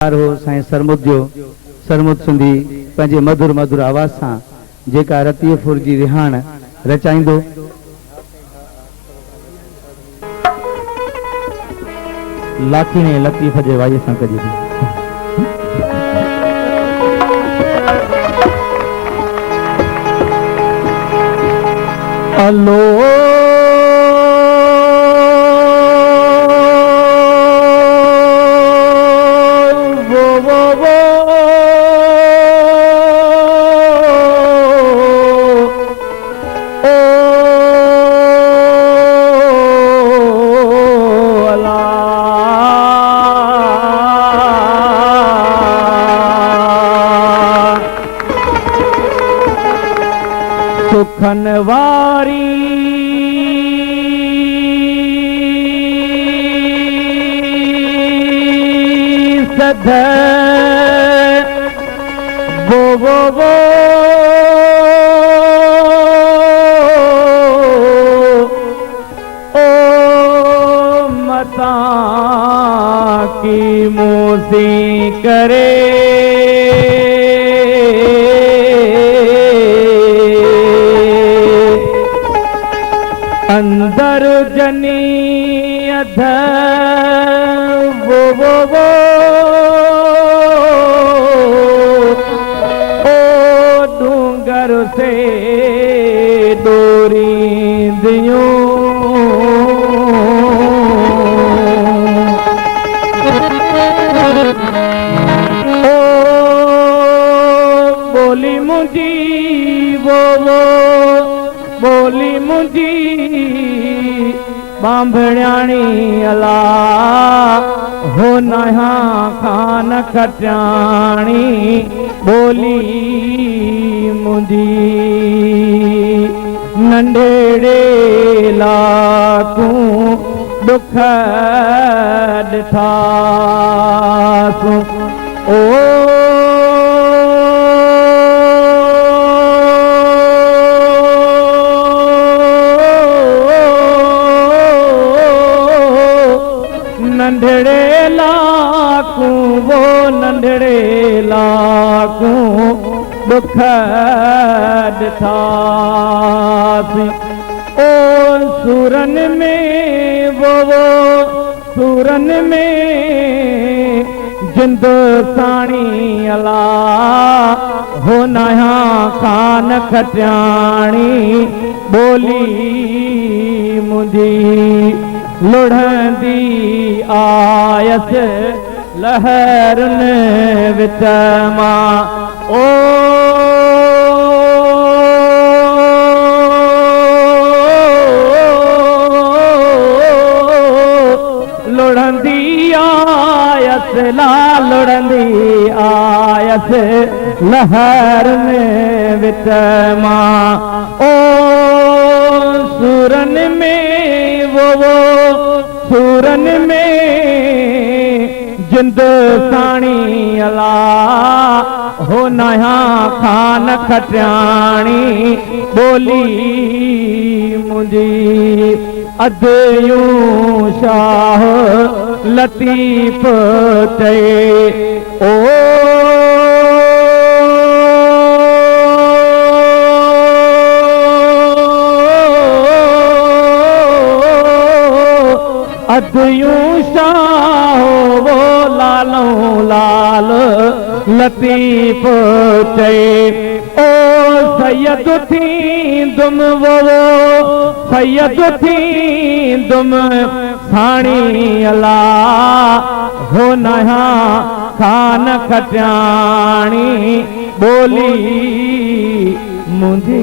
हो साईं सरमुद जो सरमुद सिंधी पंहिंजे मधुर मधुर आवाज़ सां जेका रतीअपुर जी रिहाण रचाईंदो। लाखीणे लतीफ़ जे वाईअ सां कजे। अलो सुखन वारी सद वो ओ मता की मोसी करे अंदर जनी अध वो ओ डूंगर से डोरी दियो ओ बोली मुझी वो बोली मुझी बांभण्याणी अला हो नहा खान खटाणी बोली मुंदी नंढेड़े लाकू दुख ॾिठासु ओ नंढड़े लाकू वो नंढड़े लाकू दुख ॾिठासी ओ सूरन में वो सूरन में जिंद साणी अला हो नया खान खटाणी बोली मुंहिंजी लुढ़ंदी आयस लहरन विच मां ओ लुढ़ंदी आयस लुढ़ंदी आयस लहरन विच मां ओ सूरन में वो सूरन में जिंद साणी अला हो नया खान खटाणी बोली मुंहिंजी अधु यूं शाह लतीफ़ चए ओ अधु यूं शाह वो लालो लाल लतीफ़ चए ओ सैयद थी दुम वो सैयद थी दुम साणी अला हो नया खान खटाणी बोली मुंहिंजी